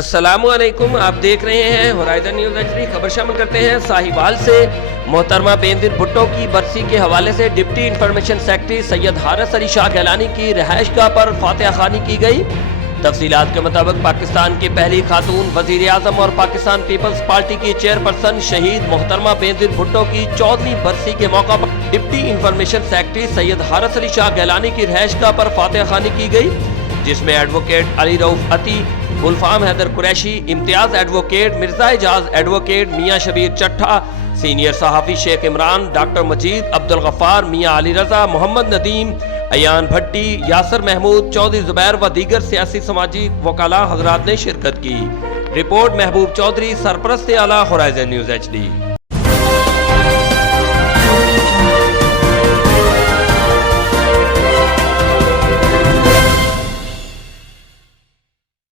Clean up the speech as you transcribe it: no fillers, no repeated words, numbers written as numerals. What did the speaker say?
السلام علیکم، آپ دیکھ رہے ہیں ہورائزن نیوز ایچ ڈی۔ خبر شامل کرتے ہیں ساہیوال سے۔ محترمہ نظیر بھٹو کی برسی کے حوالے سے ڈپٹی انفارمیشن سیکرٹری سید حارث علی شاہ گیلانی کی رہائش گاہ پر فاتحہ خوانی کی گئی۔ تفصیلات کے مطابق پاکستان کی پہلی خاتون وزیر اعظم اور پاکستان پیپلز پارٹی کی چیئرپرسن شہید محترمہ نظیر بھٹو کی 14ویں برسی کے موقع پر ڈپٹی انفارمیشن سیکرٹری سید حارث علی شاہ گیلانی کی رہائش گاہ پر فاتحہ خوانی کی گئی، جس میں ایڈوکیٹ علی رؤف عطی، گلفام حیدر قریشی، امتیاز ایڈوکیٹ، مرزا اعجاز ایڈوکیٹ، میاں شبیر چٹھا، سینئر صحافی شیخ عمران، ڈاکٹر مجید، عبدالغفار، میاں علی رضا، محمد ندیم، ایان بھٹی، یاسر محمود، چودھری زبیر و دیگر سیاسی سماجی وکلاء حضرات نے شرکت کی۔ رپورٹ محبوب چودھری، سرپرست اعلیٰ ہورائزن نیوز ایچ ڈی۔